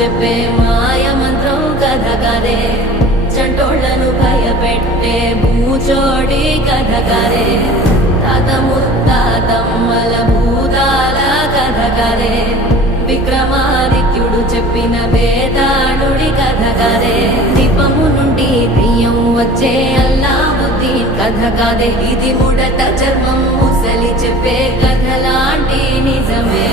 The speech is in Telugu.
చెప్పే మాయ మంత్రం కథ కదే, చంటోళ్లను భయపెట్టే భూచోడి కథ కదే, తాత ముత్తాతమ్మల భూతాల కథ కదే, విక్రమాదిత్యుడు చెప్పిన వేదాళుడి కథ కదే, దీపము నుండి దెయ్యం వచ్చే అల్లావుద్దీన్ కథ కదే, ఇది ముడత చర్మం ముసలి చెప్పే కథ లాంటి నిజమే.